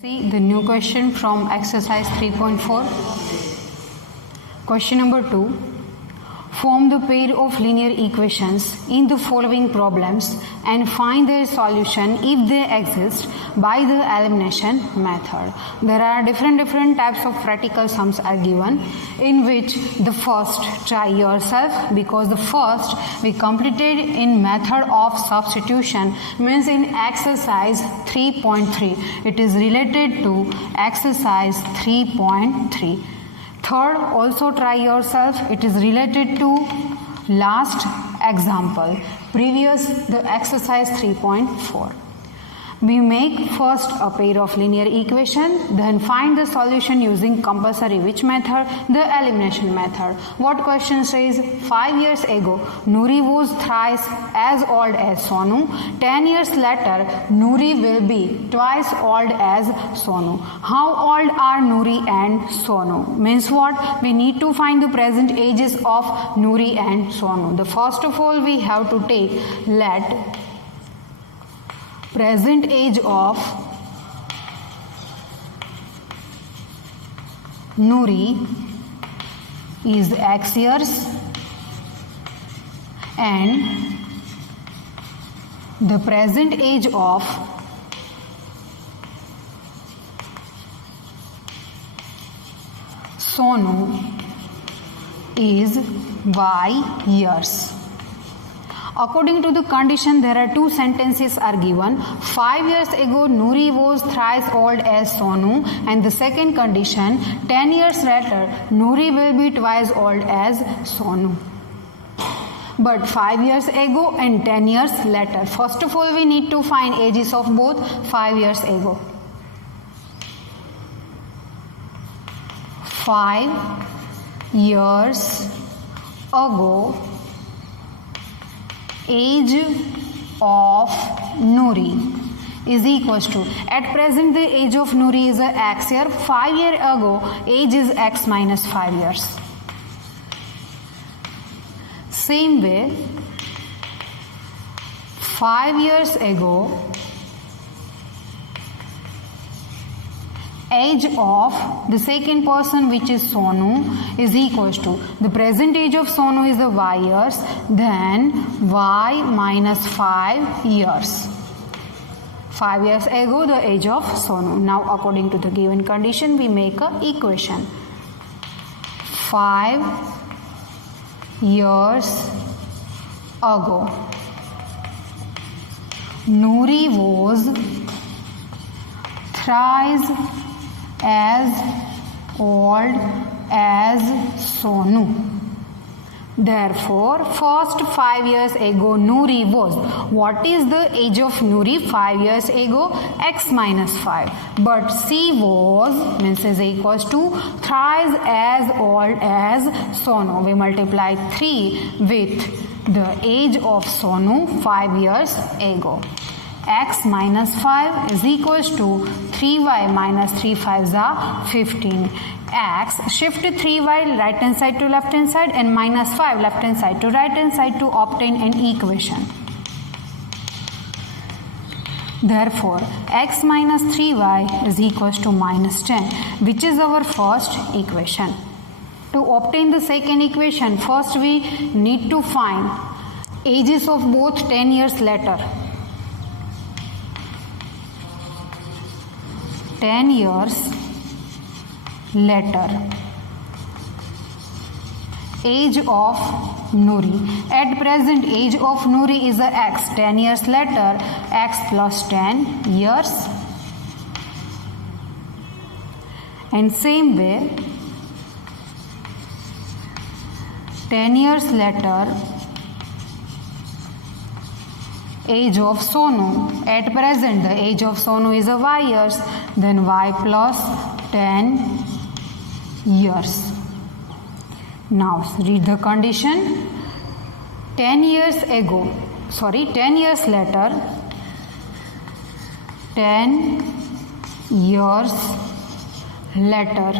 See the new question from exercise 3.4. Question number 2. Form the pair of linear equations in the following problems and find their solution if they exist by the elimination method. There are different types of practical sums are given, in which the first, try yourself, because the first we completed in method of substitution, means in exercise 3.3. It is related to exercise 3.3. Third, also try yourself. It is related to last example, previous the exercise 3.4. We make first a pair of linear equation, then find the solution using compulsory which method? The elimination method. What question says? 5 years ago, Nuri was thrice as old as Sonu. 10 years later, Nuri will be twice old as Sonu. How old are Nuri and Sonu? Means what? We need to find the present ages of Nuri and Sonu. The first of all, we have to take let present age of Nuri is X years and the present age of Sonu is Y years. According to the condition, there are two sentences are given. 5 years ago, Nuri was thrice old as Sonu, and the second condition, 10 years later, Nuri will be twice old as Sonu. But 5 years ago and 10 years later. First of all, we need to find ages of both 5 years ago. 5 years ago, age of Nuri is equals to, at present the age of Nuri is a X year. 5 years ago, age is X minus 5 years. Same way, 5 years ago, age of the second person, which is Sonu, is equals to, the present age of Sonu is the Y years, then Y minus 5 years. 5 years ago, the age of Sonu. Now, according to the given condition, we make a equation. 5 years ago, Nuri was thrice as old as Sonu. Therefore, first 5 years ago Nuri was. What is the age of Nuri 5 years ago? X minus 5. But C was, means is equals to thrice as old as Sonu. We multiply 3 with the age of Sonu 5 years ago. X minus 5 is equals to 3y minus 3 5s are 15. X, shift 3y right hand side to left hand side and minus 5 left hand side to right hand side to obtain an equation. Therefore, x minus 3y is equals to minus 10, which is our first equation. To obtain the second equation, first we need to find ages of both 10 years later. 10 years later, age of Nuri. At present, age of Nuri is a X. 10 years later, X plus 10 years. And same way, 10 years later, age of Sonu. At present, the age of Sonu is a Y years, then Y plus 10 years. Now, read the condition. 10 years later, 10 years later,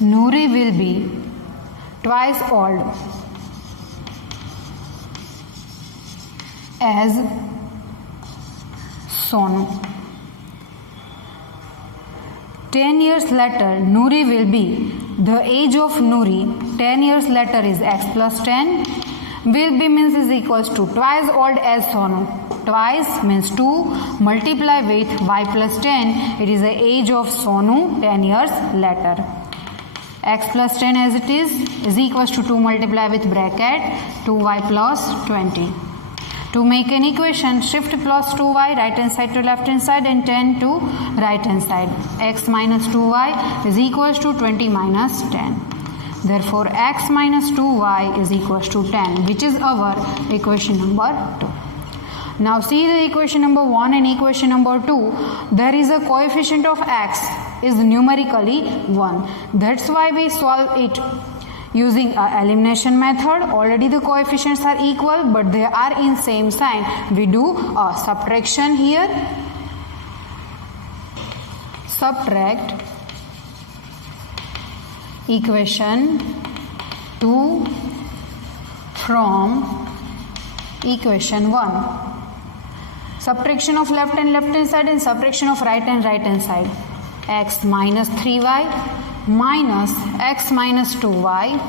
Nuri will be twice old as Sonu. 10 years later, Nuri will be. The age of Nuri 10 years later is x plus 10. Will be means is equals to twice old as Sonu. Twice means 2 multiply with y plus 10. It is the age of Sonu 10 years later. X plus 10 as it is equals to 2 multiply with bracket 2y plus 20. To make an equation, shift plus 2y right hand side to left hand side and 10 to right hand side. X minus 2y is equals to 20 minus 10. Therefore, x minus 2y is equals to 10, which is our equation number 2. Now see the equation number 1 and equation number 2. There is a coefficient of x is numerically 1. That's why we solve it using a elimination method. Already the coefficients are equal, but they are in same sign. We do a subtraction here. Subtract equation 2 from equation 1. Subtraction of left hand side and subtraction of right hand side. X minus 3y minus x minus 2y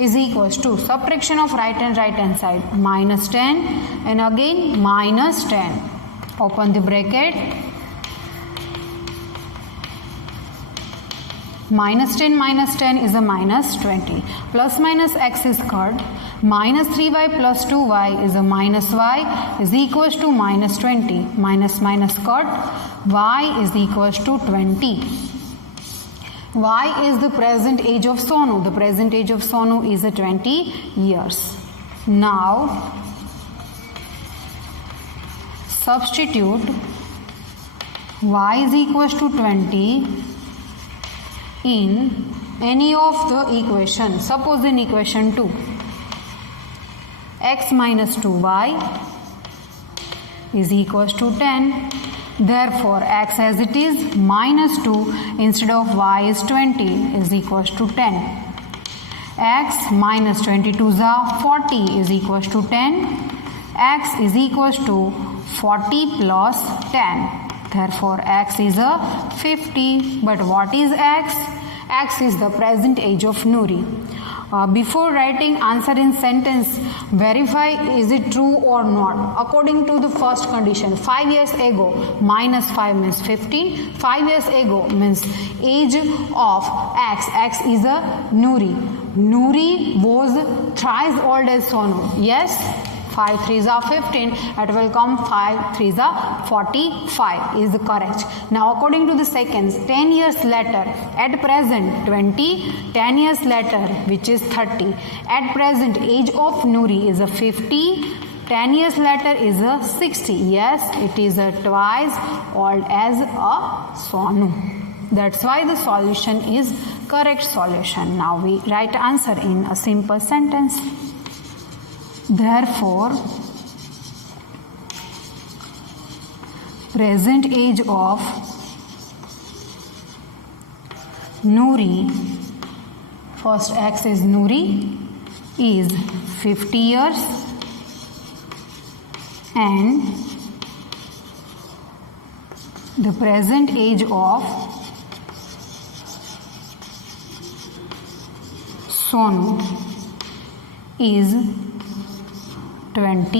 is equals to subtraction of right hand side minus 10 and again minus 10. Open the bracket. Minus 10 is a minus 20. Plus minus x is cut. Minus 3y plus 2y is a minus y is equals to minus 20. Minus minus cut. Y is equals to 20. Y is the present age of Sonu. The present age of Sonu is 20 years. Now, substitute y is equals to 20 in any of the equations. Suppose in equation 2, x minus 2y is equals to 10. Therefore, x as it is minus 2 instead of y is 20 is equals to 10. X minus 22 is 40 is equals to 10. X is equals to 40 plus 10. Therefore, x is 50. But what is x? X is the present age of Nuri. Before writing answer in sentence, verify is it true or not. According to the first condition, 5 years ago minus 5 means 15. 5 years ago means age of x. X is a Nuri. Nuri was thrice old as Sonu. Yes. 5 3s are 15. It will come 5 3s are 45 is correct. Now according to the seconds, 10 years later, at present 20, 10 years later which is 30. At present age of Nuri is a 50. 10 years later is a 60. Yes, it is a twice old as a Sonu. That's why the solution is correct solution. Now we write answer in a simple sentence. Therefore, present age of Nuri, first x is Nuri, is 50 years and the present age of Sonu is 20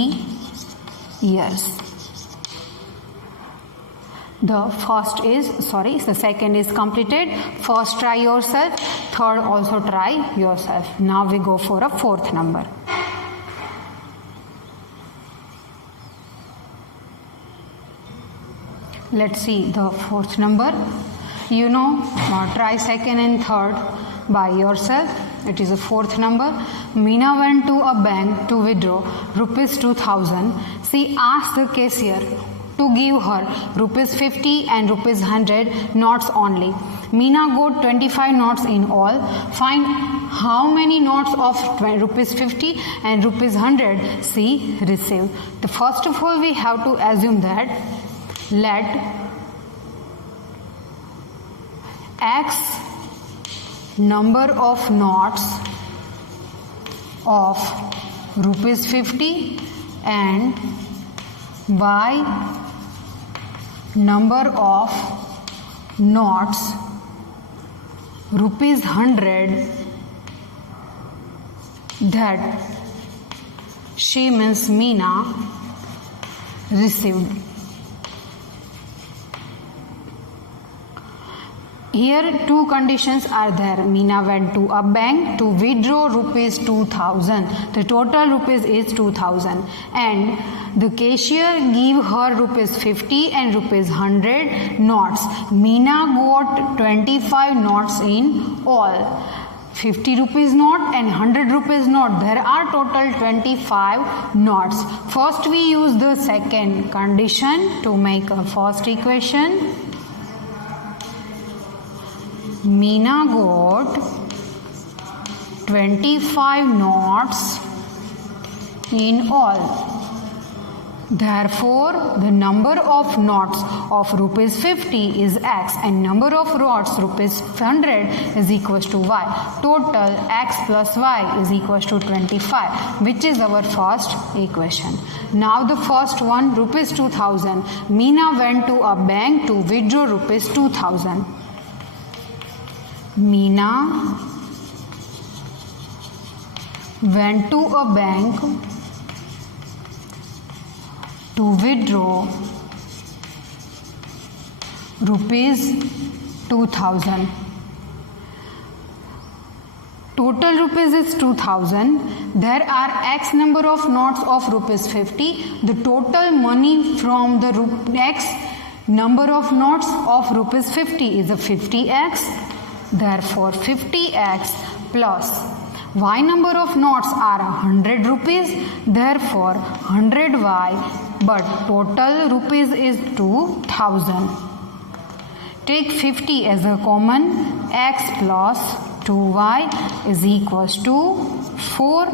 years. The second is completed. First try yourself, third also try yourself. Now we go for a fourth number. Let's see the fourth number. Try second and third by yourself. It is a fourth number. Meena went to a bank to withdraw rupees 2000. She asked the cashier to give her rupees 50 and rupees 100 notes only. Meena got 25 notes in all. Find how many notes of rupees 50 and rupees 100 she received. First of all, we have to assume that let x number of notes of rupees 50 and y number of notes rupees 100 that she means Meena received. Here two conditions are there. Meena went to a bank to withdraw rupees 2000. The total rupees is 2000 and the cashier gave her rupees 50 and rupees 100 notes. Meena got 25 notes in all. 50 rupees note and 100 rupees note. There are total 25 notes. First we use the second condition to make a first equation. Meena got 25 notes in all. Therefore, the number of notes of rupees 50 is x and number of notes rupees 100 is equals to y. Total x plus y is equals to 25, which is our first equation. Now the first one, rupees 2000. Meena went to a bank to withdraw rupees 2000. Meena went to a bank to withdraw rupees 2000. Total rupees is 2000. There are x number of notes of rupees 50. The total money from the x number of notes of rupees 50 is a 50x. Therefore 50x plus y number of notes are 100 rupees, therefore 100y, but total rupees is 2000. Take 50 as a common, x plus 2y is equals to 4,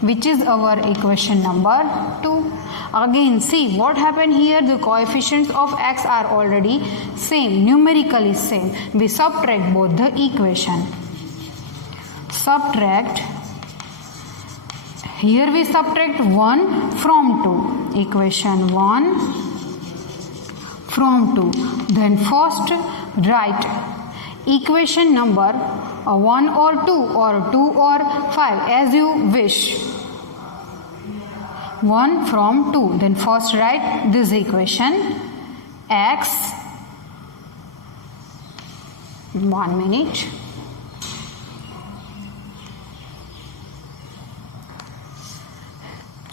which is our equation number 2. Again, see what happened here. The coefficients of x are already same, numerically same. We subtract both the equation. Subtract. Here we subtract 1 from 2. Equation 1 from 2. Then first write equation number 1 or 2 or 2 or 5 as you wish. 1 from 2. Then first write this equation x, 1 minute,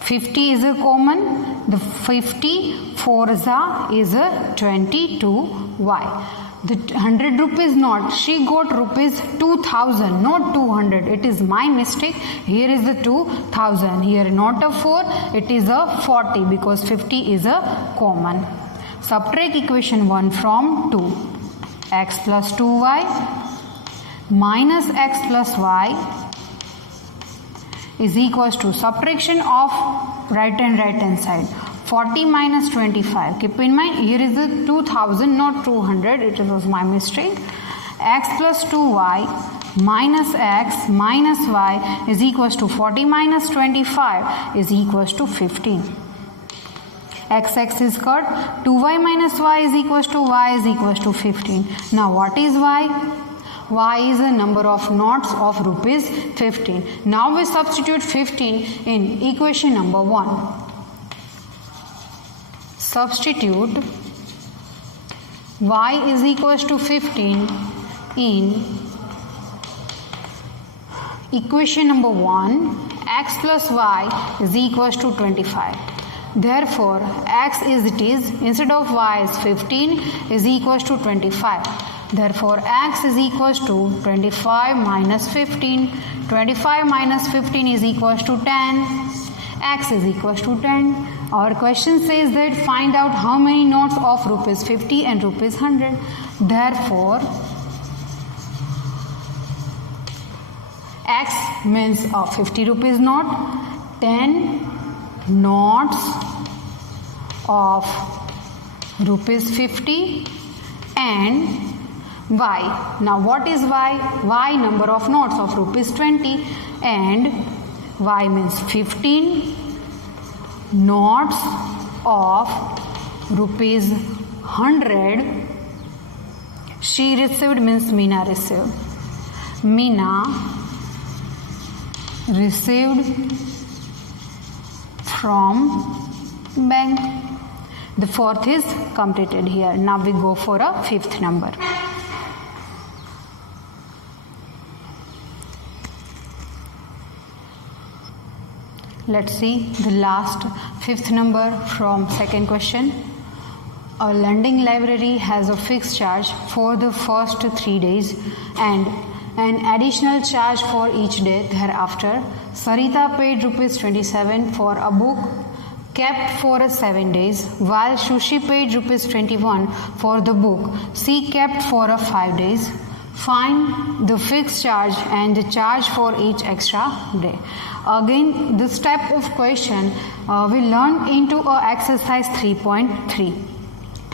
$50 is a common. The 50 4 is a 22y. The 100 rupees note, she got rupees 2000, not 200. It is my mistake. Here is the 2000. Here not a 4, it is a 40 because 50 is a common. Subtract equation 1 from 2. X plus 2y minus x plus y is equals to subtraction of right hand side. 40 minus 25. Keep in mind, here is the 2000, not 200. It was my mistake. X plus 2y minus x minus y is equals to 40 minus 25 is equals to 15. X is cut. 2y minus y is equals to y is equals to 15. Now what is y? Y is a number of notes of rupees 15. Now we substitute 15 in equation number 1. Substitute y is equals to 15 in equation number 1. X plus y is equals to 25. Therefore, x is it is instead of y is 15 is equals to 25. Therefore, x is equals to 25 minus 15. 25 minus 15 is equals to 10. X is equals to 10. Our question says that find out how many notes of rupees 50 and rupees 100. Therefore, X means a 50 rupees note, 10 notes of rupees 50 and Y. Now what is Y? Y number of notes of rupees 20 and Y means 15 notes of rupees 100 she received means Meena received. Meena received from bank. The fourth is completed here. Now we go for a fifth number. Let's see the last fifth number from second question. A lending library has a fixed charge for the first 3 days and an additional charge for each day thereafter. Sarita paid rupees 27 for a book kept for 7 days, while Shushi paid rupees 21 for the book she kept for 5 days. Find the fixed charge and the charge for each extra day. Again, this type of question we learned into exercise 3.3.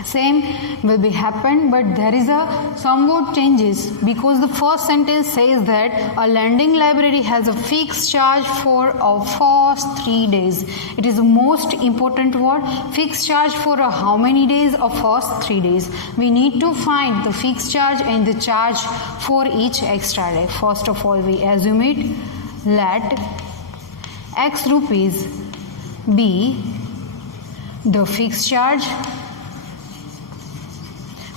Same will be happened, but there is a somewhat changes because the first sentence says that a lending library has a fixed charge for a first 3 days. It is the most important word. Fixed charge for how many days? Of first 3 days. We need to find the fixed charge and the charge for each extra day. First of all, we assume it. Let X rupees be the fixed charge.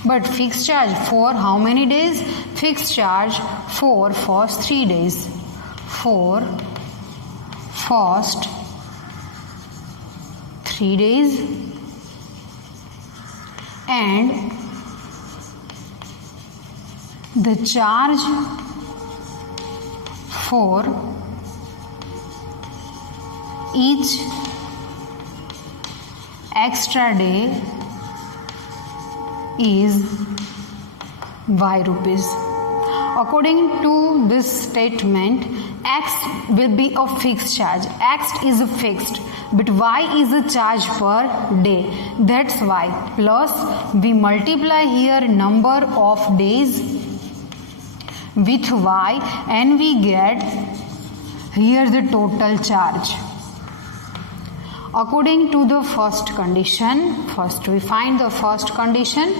But fixed charge for how many days? Fixed charge for first 3 days. For first 3 days. And the charge for each extra day is Y rupees. According to this statement, X will be a fixed charge. X is fixed, but Y is a charge per day. That's why. Plus, we multiply here number of days with Y and we get here the total charge. According to the first condition, first we find the first condition.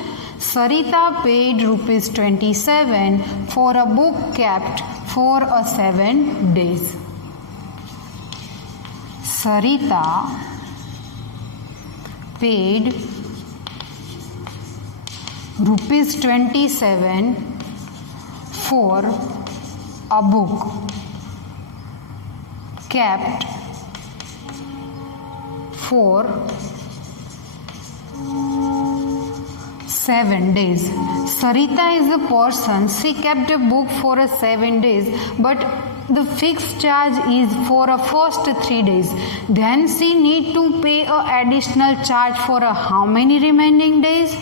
Sarita paid rupees 27 for a book kept for 7 days. Sarita paid rupees 27 for a book kept for 7 days. Sarita is a person, she kept a book for 7 days, but the fixed charge is for a first 3 days. Then she need to pay a additional charge for how many remaining days?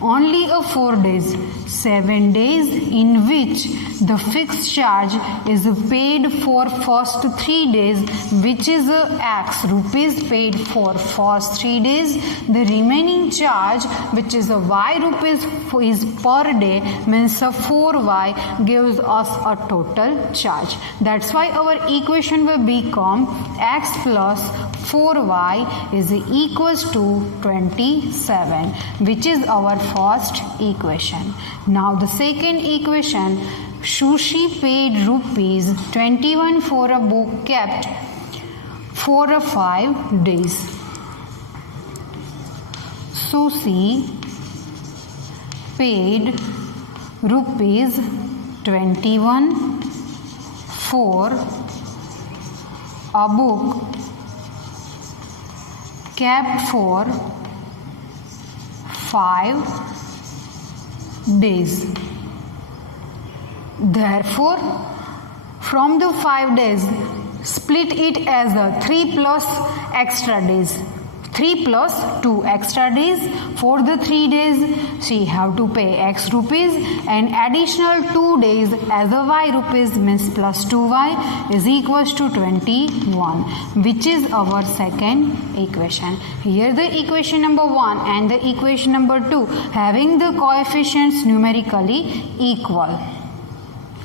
Only 4 days. 7 days in which the fixed charge is paid for first 3 days, which is X rupees paid for first 3 days. The remaining charge, which is Y rupees, is per day, means 4Y gives us a total charge. That's why our equation will become X plus 4Y is equals to 27, which is our first equation. Now the second equation, Shushi paid rupees 21 for a book kept for 5 days. Shushi paid rupees 21 for a book kept for 5 days. Therefore, from the 5 days, split it as 3 plus extra days. 3 plus 2 extra days. For the 3 days, she have to pay X rupees and additional 2 days as a Y rupees, means plus 2Y is equals to 21, which is our second equation. Here the equation number 1 and the equation number 2 having the coefficients numerically equal.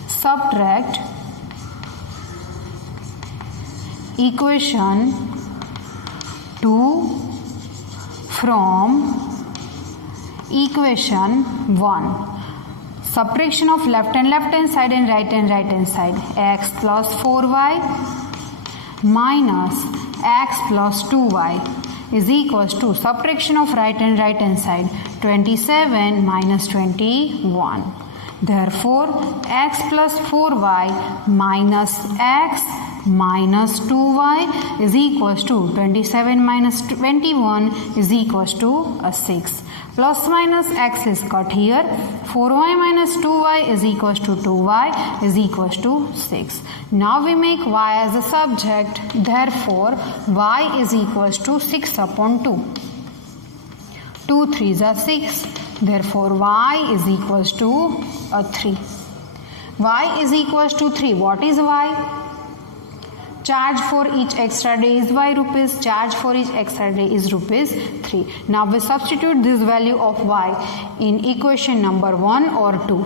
Subtract equation 2 from equation 1. Subtraction of left hand side and right hand side. X plus 4y minus x plus 2y is equals to subtraction of right hand side. 27 minus 21. Therefore, x plus 4y minus x minus 2y is equals to 27 minus 21 is equals to 6. Plus minus x is cut here. 4y minus 2y is equals to 2y is equals to 6. Now we make y as a subject. Therefore, y is equals to 6 upon 2. 2 3s are 6. Therefore, y is equals to 3. Y is equals to 3. What is y? Charge for each extra day is y rupees. Charge for each extra day is rupees 3. Now we substitute this value of y in equation number 1 or 2.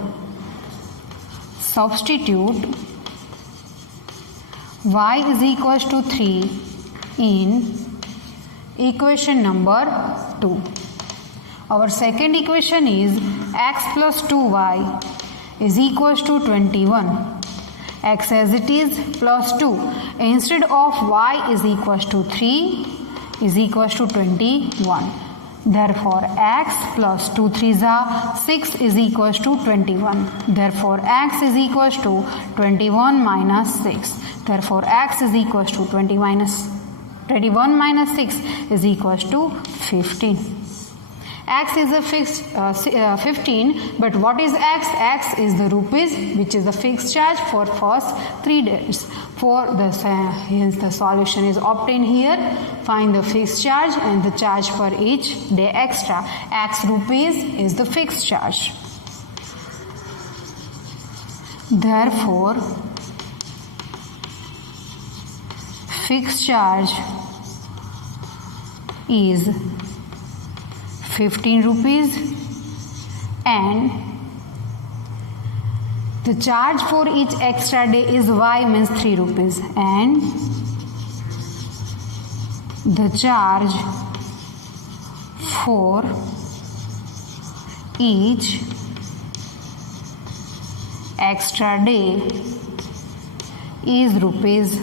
Substitute y is equals to 3 in equation number 2. Our second equation is x plus 2y is equals to 21. X as it is plus 2. Instead of y is equals to 3 is equals to 21. Therefore, x plus 2 3s are 6 is equals to 21. Therefore, x is equals to 21 minus 6. Therefore, x is equals to 21 minus 6 is equals to 15. X is a fixed 15, but what is x? X is the rupees, which is the fixed charge for first 3 days. For the hence the solution is obtained here. Find the fixed charge and the charge for each day extra. X rupees is the fixed charge. Therefore, fixed charge is 15 rupees and the charge for each extra day is y means 3 rupees and the charge for each extra day is rupees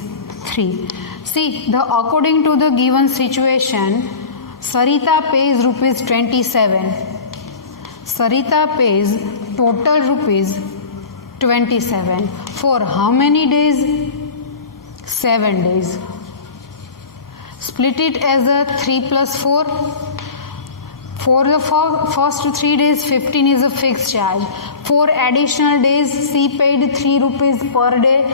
3. See, according to the given situation, Sarita pays rupees 27. Sarita pays total rupees 27. For how many days? 7 days. Split it as a 3 plus 4. For the first 3 days, 15 is a fixed charge. 4 additional days, she paid 3 rupees per day.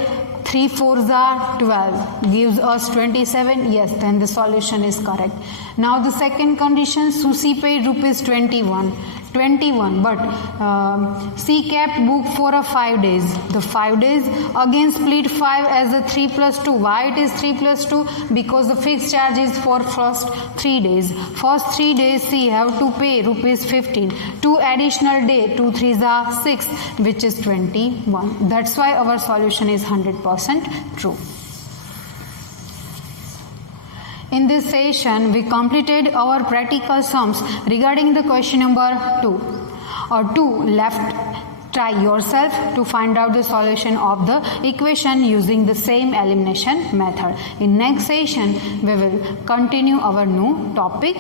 3 4s are 12. Gives us 27. Yes, then the solution is correct. Now the second condition, Susie paid rupees 21, but she kept book for 5 days. The 5 days again split 5 as a 3 plus 2. Why it is 3 plus 2? Because the fixed charge is for first 3 days. First 3 days she have to pay rupees 15. 2 additional day, 2 3s are 6, which is 21. That's why our solution is 100% true. In this session, we completed our practical sums regarding the question number 2. Or 2 left. Try yourself to find out the solution of the equation using the same elimination method. In next session, we will continue our new topic.